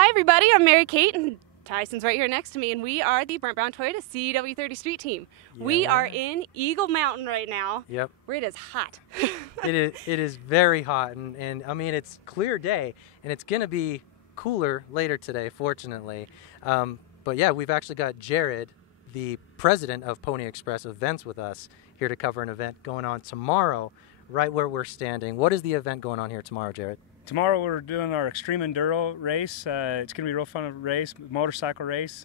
Hi everybody, I'm Mary Kate and Tyson's right here next to me, and we are the Brent Brown Toyota CW30 Street Team. Yeah, we are in Eagle Mountain right now. Yep. Where it is hot. It is very hot, and I mean, it's clear day, and it's going to be cooler later today, fortunately. But yeah, we've actually got Jared, the president of Pony Express Events, with us here to cover an event going on tomorrow, right where we're standing. What is the event going on here tomorrow, Jared? Tomorrow we're doing our Extreme Enduro race. It's going to be a real fun race, motorcycle race.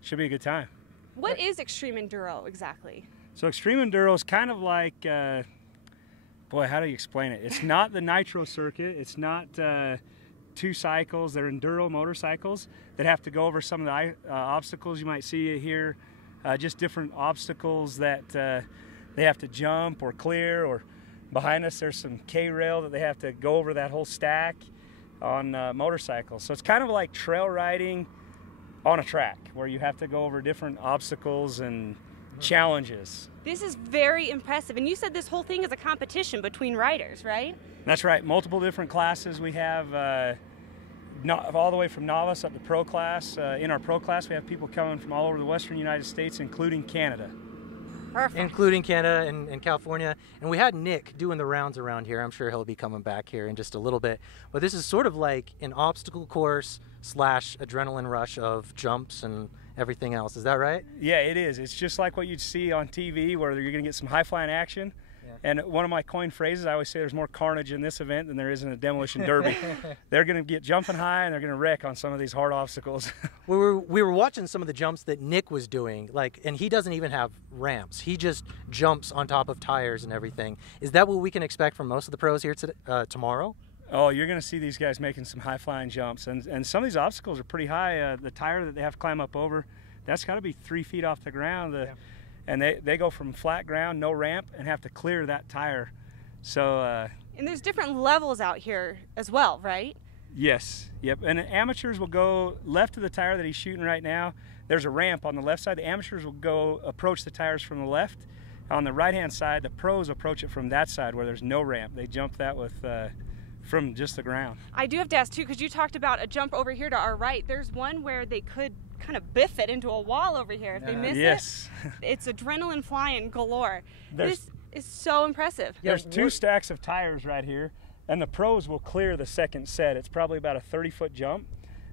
Should be a good time. What is Extreme Enduro exactly? So Extreme Enduro is kind of like, boy, how do you explain it? It's not the nitro circuit. It's not two cycles. They're enduro motorcycles that have to go over some of the obstacles you might see here. Just different obstacles that they have to jump or clear, or behind us there's some K-rail that they have to go over that whole stack on motorcycles. So it's kind of like trail riding on a track where you have to go over different obstacles and challenges. This is very impressive. And you said this whole thing is a competition between riders, right? That's right. Multiple different classes. We have all the way from novice up to pro class. In our pro class, we have people coming from all over the western United States, including Canada. Perfect. Including Canada and California. And we had Nick doing the rounds around here. I'm sure he'll be coming back here in just a little bit. But this is sort of like an obstacle course / adrenaline rush of jumps and everything else. Is that right? Yeah, it is. It's just like what you'd see on TV, where you're going to get some high-flying action. And one of my coined phrases, I always say there's more carnage in this event than there is in a demolition derby. They're going to get jumping high, and they're going to wreck on some of these hard obstacles. we were watching some of the jumps that Nick was doing, and he doesn't even have ramps. He just jumps on top of tires and everything. Is that what we can expect from most of the pros here tomorrow? Oh, you're going to see these guys making some high-flying jumps. And some of these obstacles are pretty high. The tire that they have to climb up over, that's got to be 3 feet off the ground. And they go from flat ground, no ramp, and have to clear that tire. So. And there's different levels out here as well, right? Yes. Yep. And the amateurs will go left of the tire that he's shooting right now. There's a ramp on the left side. The amateurs will go approach the tires from the left. On the right-hand side, the pros approach it from that side where there's no ramp. They jump that with from just the ground. I do have to ask too, because you talked about a jump over here to our right. There's one where they could kind of biff it into a wall over here if they miss it. It's adrenaline flying galore. This is so impressive. There's 2 stacks of tires right here, and the pros will clear the second set. It's probably about a 30-foot jump.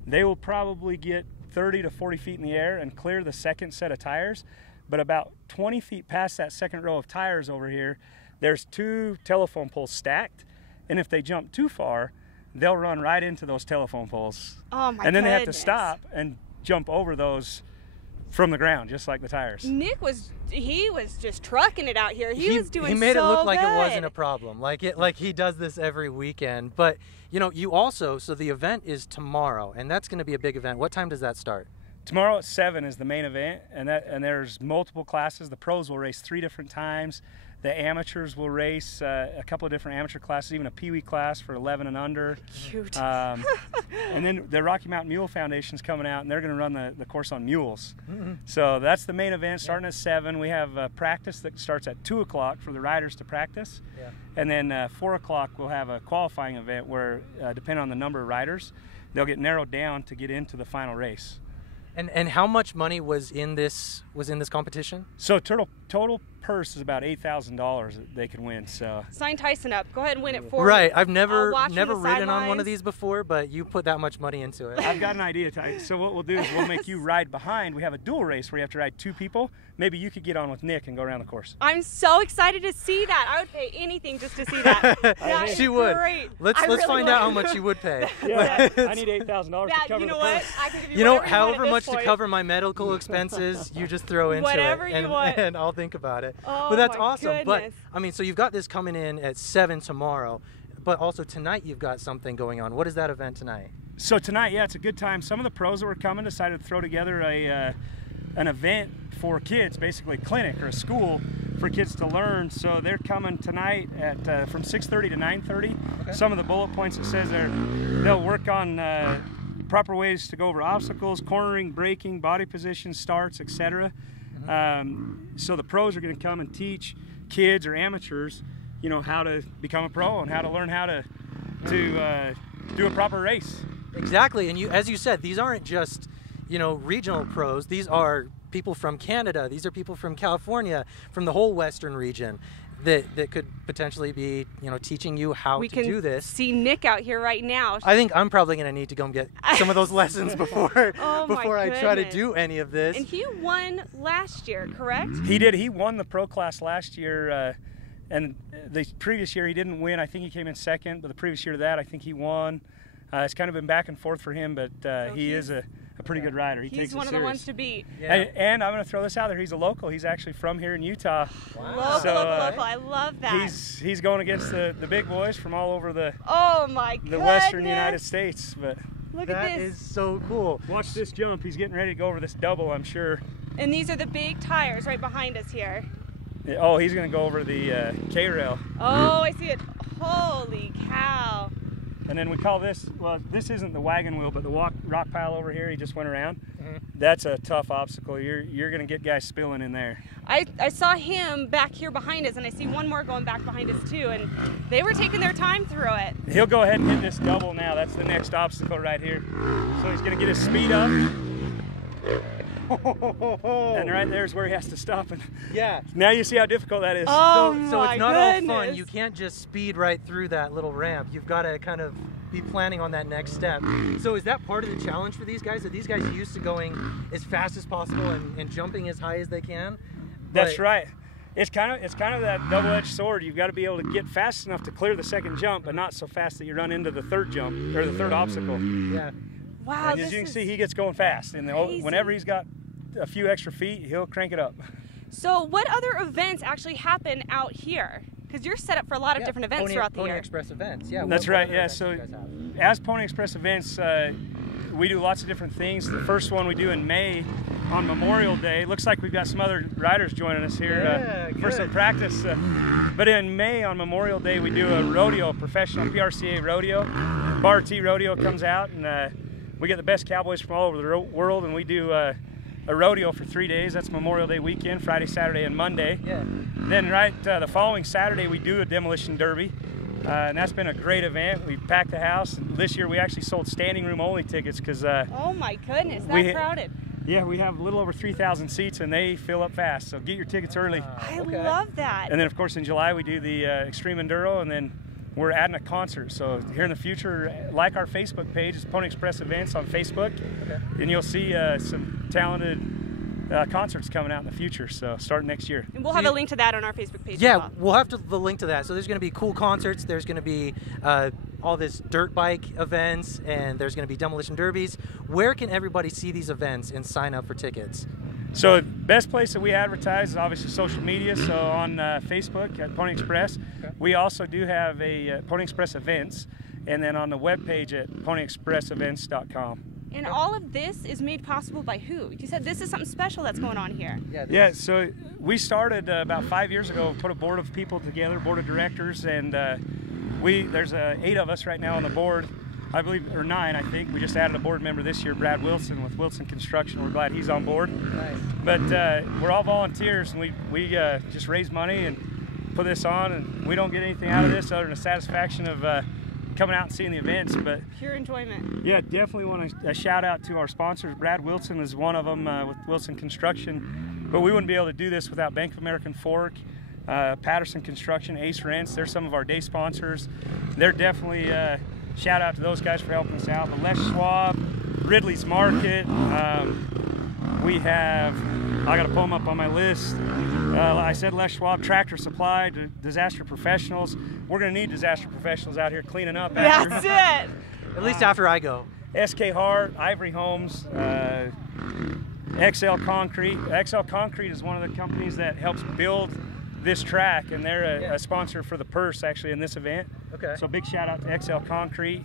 They will probably get 30 to 40 feet in the air and clear the second set of tires, but about 20 feet past that second row of tires over here, there's 2 telephone poles stacked, and if they jump too far, they'll run right into those telephone poles. Oh my And then goodness. they have to stop and jump over those from the ground, just like the tires. Nick was just trucking it out here. He was doing so good. He made it look like it wasn't a problem, like he does this every weekend. But you also, so the event is tomorrow, and that's going to be a big event. What time does that start? Tomorrow at 7 is the main event, and there's multiple classes. The pros will race 3 different times. The amateurs will race a couple of different amateur classes, even a Pee-wee class for 11 and under. Cute. And then the Rocky Mountain Mule Foundation's coming out, and they're going to run the course on mules. Mm-hmm. So that's the main event starting at 7. We have practice that starts at 2 o'clock for the riders to practice. Yeah. And then 4 o'clock we'll have a qualifying event where, depending on the number of riders, they'll get narrowed down to get into the final race. And how much money was in this competition? So total purse is about $8,000 that they can win. So sign Tyson up. Go ahead and win it for me. Right. I've never ridden on one sidelines. of these before, but you put that much money into it. I've got an idea, Ty. So what we'll do is we'll make you ride behind. We have a dual race where you have to ride 2 people. Maybe you could get on with Nick and go around the course. I'm so excited to see that. I would pay anything just to see that. She would. Great. Let's find out how much you would pay. Yeah, I need $8,000 to cover you know the what? purse. I can give you however much to cover my medical expenses, you just throw into whatever it, you want. And I'll think about it. Oh, but that's my awesome. goodness. But I mean, so you've got this coming in at 7 tomorrow, but also tonight you've got something going on. What is that event tonight? So tonight, yeah, it's a good time. Some of the pros that were coming decided to throw together an event for kids, basically a clinic or a school for kids to learn. So they're coming tonight at from 6:30 to 9:30. Okay. Some of the bullet points it says they'll work on proper ways to go over obstacles, cornering, braking, body position, starts, etc. So the pros are going to come and teach kids or amateurs, how to become a pro and how to learn how to do a proper race. Exactly, and as you said, these aren't just, you know, regional pros. These are people from Canada. These are people from California, from the whole Western region, that could potentially be, you know, teaching you how to do this. We can see Nick out here right now. I think I'm probably going to need to go and get some of those lessons before I try to do any of this. And he won last year, correct? He did. He won the pro class last year, and the previous year he didn't win. I think he came in second, but the previous year to that, I think he won. It's kind of been back and forth for him, but he is a pretty good rider. He takes it serious. He's one of the ones to beat. Yeah. And I'm going to throw this out there. He's a local. He's actually from here in Utah. Wow. Local. I love that. He's going against the big boys from all over the Western United States. But look at this. That is so cool. Watch this jump. He's getting ready to go over this double, I'm sure. And these are the big tires right behind us here. Oh, he's going to go over the K-rail. Oh, I see it. Holy cow. And then we call this, well, this isn't the wagon wheel, but the rock pile over here, he just went around. Mm-hmm. That's a tough obstacle. You're going to get guys spilling in there. I saw him back here behind us, and I see one more going back behind us too, and they were taking their time through it. He'll go ahead and hit this double now. That's the next obstacle right here. So he's going to get his speed up. And right there's where he has to stop. And yeah. Now you see how difficult that is. Oh, so it's not goodness. all fun. You can't just speed right through that little ramp. You've got to kind of be planning on that next step. So is that part of the challenge for these guys? Are these guys used to going as fast as possible and jumping as high as they can? That's right. It's kind of that double-edged sword. You've got to be able to get fast enough to clear the second jump, but not so fast that you run into the third jump or the third obstacle. Yeah. Wow. And as you can see, he gets going fast, and whenever he's got a few extra feet, he'll crank it up. So what other events actually happen out here? Because you're set up for a lot of different events throughout the year. Pony Express events, yeah. That's right, yeah. So as Pony Express events, we do lots of different things. The first one we do in May on Memorial Day. Looks like we've got some other riders joining us here for some practice. But in May on Memorial Day, we do a rodeo, a professional PRCA rodeo. Bar T rodeo comes out, and we get the best cowboys from all over the world, and we do a rodeo for 3 days. That's Memorial Day weekend, Friday, Saturday, and Monday. Yeah. Then the following Saturday, we do a demolition derby. And that's been a great event. We packed the house. And this year we actually sold standing room only tickets because oh my goodness, that crowded. Yeah, we have a little over 3,000 seats and they fill up fast. So get your tickets early. I love that. And then of course in July we do the Extreme Enduro, and then we're adding a concert. So here in the future, like our Facebook page, it's Pony Express Events on Facebook, and you'll see some talented concerts coming out in the future, so starting next year. And we'll have a link to that on our Facebook page. Yeah, as well. we'll have the link to that. So there's going to be cool concerts, there's going to be all this dirt bike events, and there's going to be demolition derbies. Where can everybody see these events and sign up for tickets? So the best place that we advertise is obviously social media, so on Facebook at Pony Express. Okay. We also do have a Pony Express Events, and then on the webpage at ponyexpressevents.com. And all of this is made possible by who? You said this is something special that's going on here. Yeah, so we started about 5 years ago, put a board of people together, board of directors, and there's 8 of us right now on the board, I believe, or 9, I think. We just added a board member this year, Brad Wilson with Wilson Construction. We're glad he's on board. Nice. But we're all volunteers, and we just raise money and put this on, and we don't get anything out of this other than the satisfaction of coming out and seeing the events. But pure enjoyment. Yeah, definitely want a shout out to our sponsors. Brad Wilson is one of them with Wilson Construction, but we wouldn't be able to do this without Bank of American Fork, Patterson Construction, Ace Rents. They're some of our day sponsors. They're definitely shout out to those guys for helping us out. But Les Schwab, Ridley's Market, we have, I got to pull them up on my list. I said Les Schwab, Tractor Supply, Disaster Professionals. We're going to need disaster professionals out here cleaning up. That's it. At least after I go. SK Hart, Ivory Homes, XL Concrete. XL Concrete is one of the companies that helps build this track, and they're a sponsor for the purse actually in this event. Okay. So big shout out to XL Concrete.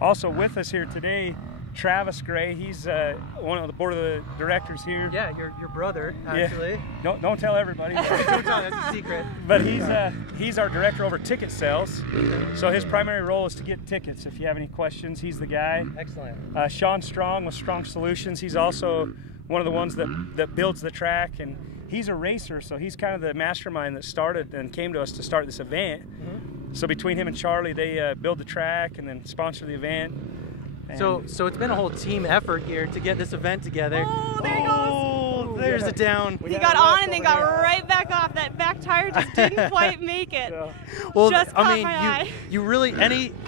Also with us here today, Travis Gray. He's one of the board of the directors here. Yeah, your brother, actually. Yeah. Don't tell everybody. Don't tell, that's a secret. But he's our director over ticket sales. So his primary role is to get tickets. If you have any questions, he's the guy. Excellent. Sean Strong with Strong Solutions. He's also one of the ones that builds the track, and he's a racer, so he's kind of the mastermind that started and came to us to start this event. So between him and Charlie, they build the track and then sponsor the event. So it's been a whole team effort here to get this event together. Oh, there he goes. Oh, there's a down. He got on and then got right back off. That back tire just didn't quite make it. Well, just caught I mean, my eye. you really,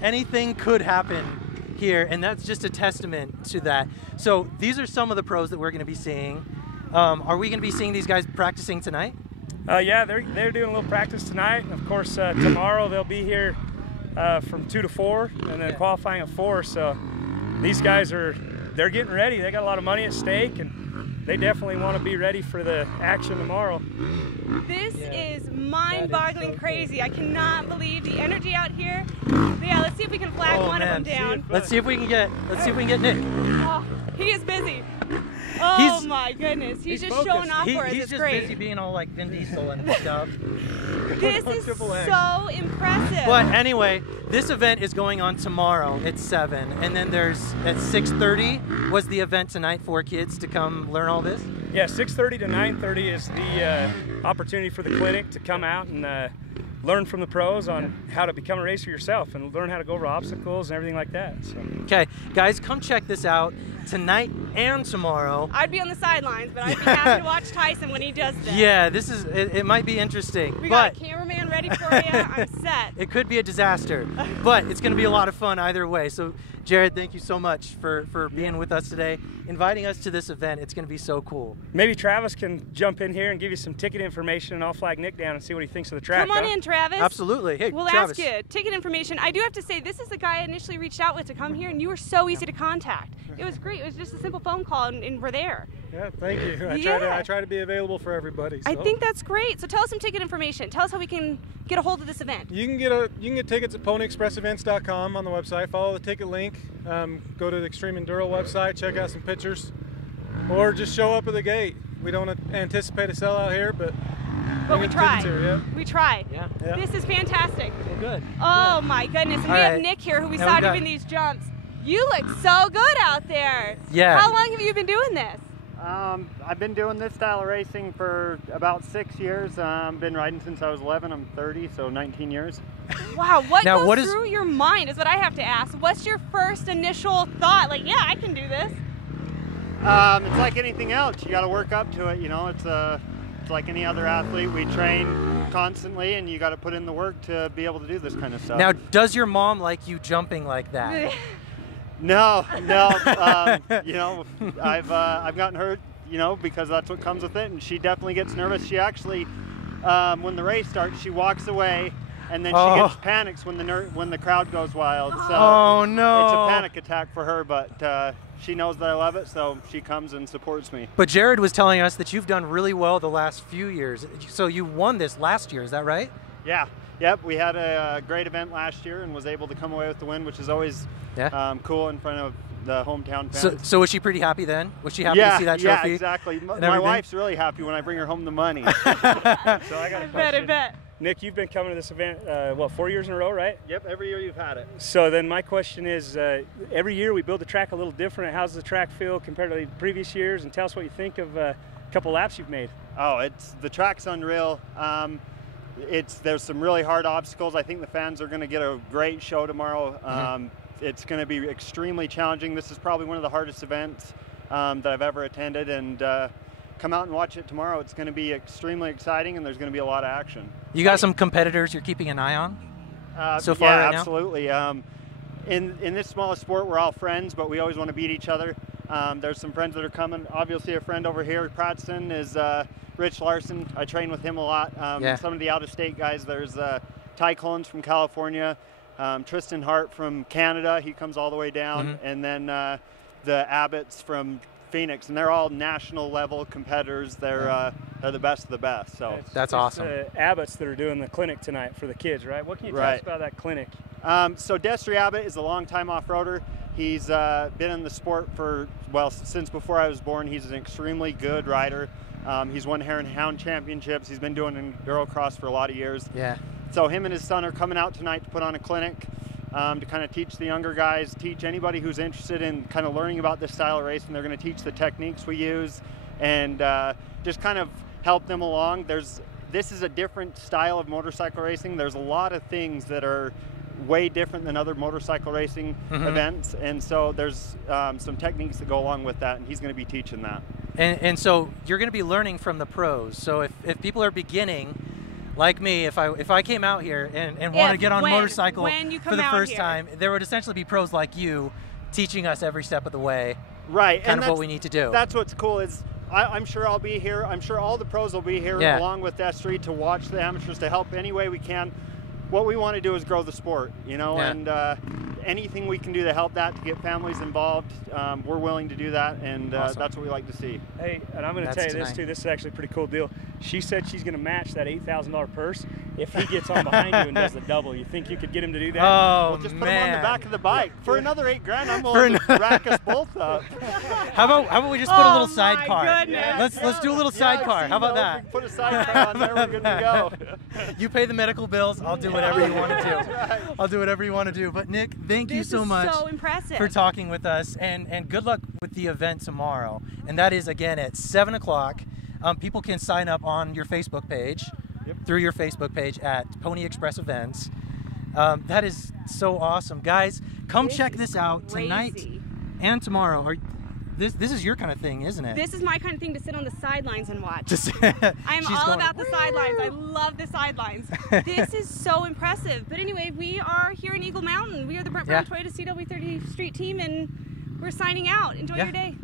anything could happen here, and that's just a testament to that. So these are some of the pros that we're going to be seeing. Are we going to be seeing these guys practicing tonight? Yeah, they're doing a little practice tonight. Of course, tomorrow they'll be here from 2 to 4, and then qualifying at 4. So these guys they're getting ready. They got a lot of money at stake, and they definitely want to be ready for the action tomorrow. This is mind-boggling crazy. I cannot believe the energy out here. But yeah, let's see if we can flag one of them down. Let's see if we can get Nick. Oh, he is busy. Oh my goodness, he's just showing off for us. He's it's just great. busy being all like Vin Diesel and stuff. This is so impressive. But anyway, this event is going on tomorrow at 7, and then there's at 6:30 was the event tonight for kids to come learn all this. Yeah, 6:30 to 9:30 is the opportunity for the clinic to come out and learn from the pros on how to become a racer yourself and learn how to go over obstacles and everything like that. So. Okay, guys, come check this out tonight and tomorrow. I'd be on the sidelines, but I'd be happy to watch Tyson when he does this. Yeah, it might be interesting. We got a cameraman ready for you. I'm set. It could be a disaster, but it's going to be a lot of fun either way. So, Jared, thank you so much for being with us today, inviting us to this event. It's going to be so cool. Maybe Travis can jump in here and give you some ticket information, and I'll flag Nick down and see what he thinks of the track. Come on in, Travis. Absolutely. Hey, we'll Travis. ask you ticket information. I do have to say, this is the guy I initially reached out with to come here, and you were so easy to contact. It was great. It was just a simple phone call, and we're there. Yeah, thank you. I try to be available for everybody. So. I think that's great. So tell us some ticket information. Tell us how we can get a hold of this event. You can get tickets at ponyexpressevents.com on the website. Follow the ticket link. Go to the Extreme Enduro website. Check out some pictures, or just show up at the gate. We don't anticipate a sellout here, but we try. Here, yeah. We try. Yeah. This is fantastic. Well, good. Oh my goodness! And we have Nick here, who we saw doing these jumps. You look so good out there. Yeah. How long have you been doing this? I've been doing this style of racing for about 6 years. I've been riding since I was 11. I'm 30, so 19 years. Wow, what goes through your mind is what I have to ask. What's your first initial thought? Like, yeah, I can do this. It's like anything else. You got to work up to it. You know, it's like any other athlete. We train constantly, and you got to put in the work to be able to do this kind of stuff. Now, does your mom like you jumping like that? No. You know, I've gotten hurt, you know, because that's what comes with it, and she definitely gets nervous. She actually, when the race starts, she walks away, and then she gets panics when the crowd goes wild. So oh no! It's a panic attack for her, but she knows that I love it, so she comes and supports me. But Jared was telling us that you've done really well the last few years. So you won this last year, is that right? Yeah. Yep, we had a great event last year and was able to come away with the win, which is always cool in front of the hometown fans. So was she pretty happy then? Was she happy to see that trophy? Yeah, exactly. My wife's really happy when I bring her home the money. So I got a question. I bet. Nick, you've been coming to this event, 4 years in a row, right? Yep, every year you've had it. So then my question is, every year we build the track a little different. How's the track feel compared to the previous years? And tell us what you think of a couple laps you've made. Oh, the track's unreal. There's some really hard obstacles. I think the fans are going to get a great show tomorrow. It's going to be extremely challenging. This is probably one of the hardest events that I've ever attended, and come out and watch it tomorrow. It's going to be extremely exciting, and there's going to be a lot of action. You got some competitors you're keeping an eye on so far yeah, right absolutely. In this small sport, we're all friends, but we always want to beat each other. There's some friends that are coming. Obviously, a friend over here, Pratson, is Rich Larson. I train with him a lot. Some of the out-of-state guys, there's Ty Collins from California, Tristan Hart from Canada. He comes all the way down. And then the Abbotts from Phoenix, and they're all national-level competitors. They're the best of the best. So that's awesome. Abbotts that are doing the clinic tonight for the kids, right? What can you tell us about that clinic? So Destry Abbott is a long-time off-roader. He's been in the sport since before I was born. He's an extremely good rider. He's won Hare and Hound championships. He's been doing Enduro cross for a lot of years. Yeah. So him and his son are coming out tonight to put on a clinic to kind of teach the younger guys, teach anybody who's interested in kind of learning about this style of racing. They're going to teach the techniques we use and just kind of help them along. This is a different style of motorcycle racing. There's a lot of things that are way different than other motorcycle racing events, and so there's some techniques that go along with that, and he's going to be teaching that. And so you're going to be learning from the pros. So if people are beginning, like me, if I came out here and want to get on a motorcycle for the first time, there would essentially be pros like you teaching us every step of the way. Right, kind of what we need to do. That's what's cool is I'm sure I'll be here. I'm sure all the pros will be here along with S3 to watch the amateurs, to help any way we can. What we want to do is grow the sport, you know, and anything we can do to help that, to get families involved, we're willing to do that, and awesome. That's what we like to see. Hey, and I'm going to tell you this too. This is actually a pretty cool deal. She said she's going to match that $8,000 purse if he gets on behind you and does the double. You think you could get him to do that? Oh, well, just put him on the back of the bike for another $8,000. I'm willing to rack us both up. How about we just put a little sidecar? Goodness. Let's do a little sidecar. How about that? Put a sidecar on there. We're good to go. You pay the medical bills. I'll do whatever you want to do. I'll do whatever you want to do. But Nick, thank you so much for talking with us, and good luck with the event tomorrow. And that is again at 7 o'clock. People can sign up on your Facebook page, through your Facebook page at Pony Express Events. That is so awesome, guys. Come check this out tonight and tomorrow. This is your kind of thing, isn't it? This is my kind of thing, to sit on the sidelines and watch. I'm all about the sidelines. I love the sidelines. This is so impressive. But anyway, we are here in Eagle Mountain. We are the Brent Brown Toyota CW 30th Street team, and we're signing out. Enjoy your day.